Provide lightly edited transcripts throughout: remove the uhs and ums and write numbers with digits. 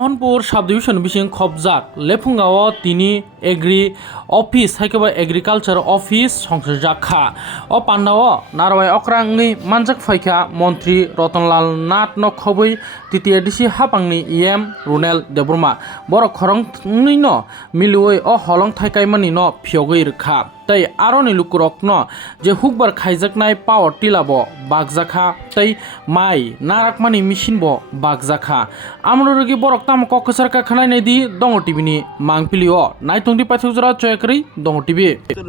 Mohanpur sub division बिसिं खबजाक लेफुंगाओ तिनि agree office हाइकेबा एग्रीकालचार office संसजाखा ओ पान्डाओ नारवाय अक्रांगै मानजाक फाइखा मंत्री रतनलाल नाथ नखबै टिटिआरडिसि हापांनि इएम रुनेल देबरमा बर खरंनि न मिलुयै ओ हलं थाइकाइमानि न फियगै रखा तै आरनि लुकुरकनो जे हुकबार खाइजाकनाय पावर टिलाबो बागजाखा तै माइ नाराकमानि मिसिनबो बागजाखा आमलुरुगि बरक तामक कसारका खानाय नेदि दङ टिभिनि मांपिलिओ नाइतंदि पाथुजरा चयकरी दङ টিভি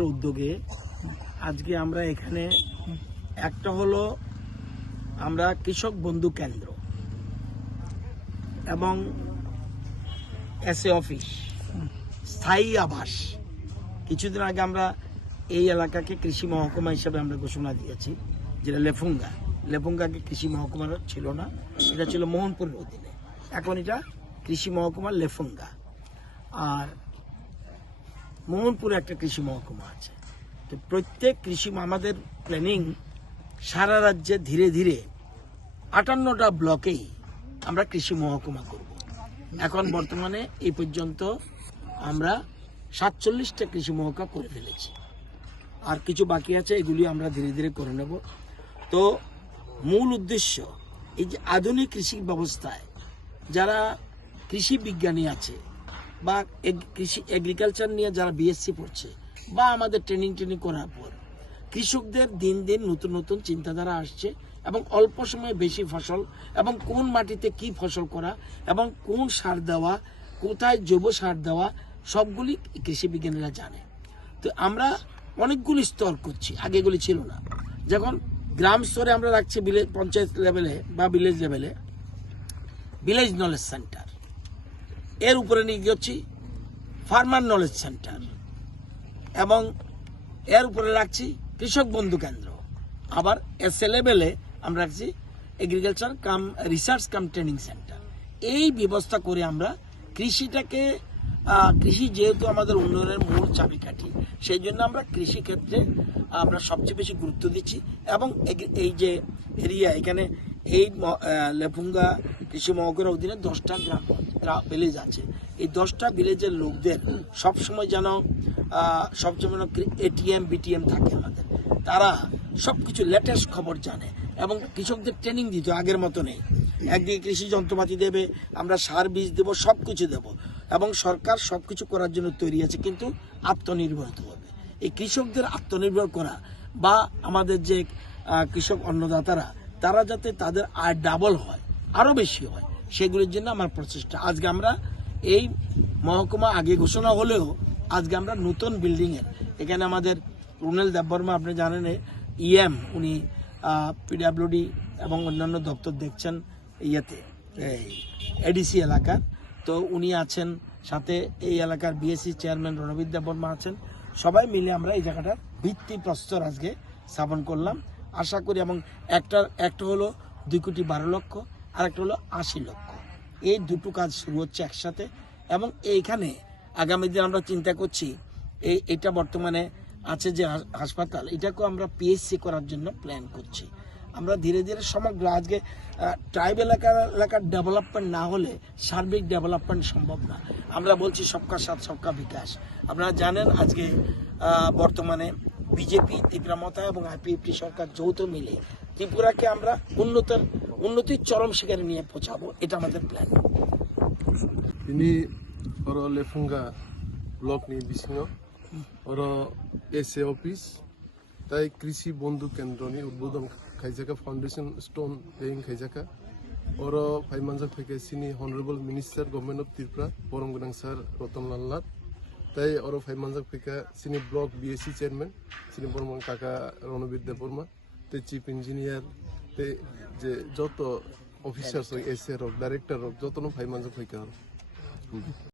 উদ্যোগে আজকে আমরা এখানে একটা হলো আমরা কৃষক বন্ধু কেন্দ্র এবং এসএ অফিস স্থায়ী আবাস কিছুদিন আগে আমরা এই এলাকাকে কৃষি মহকুমা হিসেবে আমরা ঘোষণা দিয়েছি যেটা লেফুঙ্গাকে কৃষি মহকুমা ছিল না, এটা ছিল মোহনপুরের অধীনে। এখন এটা কৃষি মহকুমা লেফুঙ্গা, আর মোহনপুরে একটা কৃষি মহকুমা আছে। তো প্রত্যেক কৃষি আমাদের প্ল্যানিং সারা রাজ্যে ধীরে ধীরে 58টা ব্লকেই আমরা কৃষি মহকুমা করব। এখন বর্তমানে এই পর্যন্ত আমরা 47টা কৃষি মহকুমা করে ফেলেছি, আর কিছু বাকি আছে, এগুলি আমরা ধীরে ধীরে করে নেব। তো মূল উদ্দেশ্য এই যে আধুনিক কৃষি ব্যবস্থায় যারা কৃষি বিজ্ঞানী আছে বা কৃষি এগ্রিকালচার নিয়ে যারা বিএসসি পড়ছে বা আমাদের ট্রেনিং করার পর কৃষকদের দিন দিন নতুন নতুন চিন্তাধারা আসছে এবং অল্প সময়ে বেশি ফসল এবং কোন মাটিতে কি ফসল করা এবং কোন সার দেওয়া, কোথায় জৈব সার দেওয়া, সবগুলি কৃষি বিজ্ঞানীরা জানে। তো আমরা অনেকগুলি স্তর করছি, আগে এগুলি ছিল না। যখন গ্রাম স্তরে আমরা রাখছি পঞ্চায়েত লেভেলে বা ভিলেজ লেভেলে ভিলেজ নলেজ সেন্টার, এর উপরে নিয়ে গিয়েছি ফার্মার নলেজ সেন্টার, এবং এর উপরে রাখছি কৃষক বন্ধু কেন্দ্র। আবার এসএ লেভেলে আমরা রাখছি এগ্রিকালচার কাম রিসার্চ কাম ট্রেনিং সেন্টার। এই ব্যবস্থা করে আমরা কৃষিটাকে, কৃষি যেহেতু আমাদের উন্নয়নের মূল চাবিকাঠি, সেই জন্য আমরা কৃষি ক্ষেত্রে আমরা সবচেয়ে বেশি গুরুত্ব দিচ্ছি। এবং এই যে এরিয়া, এখানে এই লেফুঙ্গা কৃষি মহকুমার অধীনে 10টা গ্রাম ভিলেজ আছে। এই 10টা ভিলেজের লোকদের সবসময় যেন এটিএম বিটিএম থাকে আমাদের, তারা সবকিছু লেটেস্ট খবর জানে এবং কৃষকদের ট্রেনিং দিতে আগের মতো নেই। একদিকে কৃষি যন্ত্রপাতি দেবে, আমরা সার বীজ দেবো, সব কিছু দেবো, এবং সরকার সব কিছু করার জন্য তৈরি আছে, কিন্তু আত্মনির্ভর হতে হবে। এই কৃষকদের আত্মনির্ভর করা বা আমাদের যে কৃষক অন্নদাতারা, তারা যাতে তাদের আয় ডাবল হয়, আরও বেশি হয়, সেগুলির জন্য আমার প্রচেষ্টা। আজকে আমরা এই মহকুমা আগে ঘোষণা হলেও আজকে আমরা নতুন বিল্ডিংয়ের, এখানে আমাদের রুনেল দেববর্মা, আপনি জানেন ইএম, উনি পিডাব্লিউডি এবং অন্যান্য দপ্তর দেখছেন ইয়েতে এডিসি এলাকার, তো উনি আছেন, সাথে এই এলাকার বিএসসি চেয়ারম্যান রণবীর দেববর্মা আছেন। সবাই মিলে আমরা এই জায়গাটার ভিত্তিপ্রস্তর আজকে স্থাপন করলাম, আশা করি। এবং একটা হলো 2,12,00,000, আর একটা হলো 80 লক্ষ। এই দুটো কাজ শুরু হচ্ছে একসাথে, এবং এইখানে আগামী দিন আমরা চিন্তা করছি এটা বর্তমানে আছে যে হাসপাতাল, এটাকেও আমরা পিএইচসি করার জন্য প্ল্যান করছি। আমরা ধীরে ধীরে সমগ্র, আজকে ট্রাইব এলাকার ডেভেলপমেন্ট না হলে সার্বিক ডেভেলপমেন্ট সম্ভব না। আমরা বলছি সবকা সাথ সবকা বিকাশ। আপনারা জানেন আজকে বর্তমানে বিজেপি, ত্রিপুরা এবং আইপিএফটি সরকার যৌথ মিলে ত্রিপুরাকে আমরা উন্নতির চরম শিখরে নিয়ে পৌঁছাবো, এটা আমাদের plan. ini oro lefunga blok ni bisingo oro SA office তাই কৃষি বন্ধু কেন্দ্র ni উদ্বোধন খাইজাকা ফাউন্ডেশন স্টোন লেইং খাইজাকা oro ফাইমানজাক থেকে সিনি honourable minister government of Tripura বরম গোনাং স্যার রতনলাল নাথ, তাই oro ফাইমানজাক থেকে সিনি ব্লক বিএসসি চেয়ারম্যান সিনি বর্মা কাকা রণবীর দেববর্মা, তে চিফ ইঞ্জিনিয়ার, তে যে যত officers SA rock director rock যত ফাইমানজাক হইকা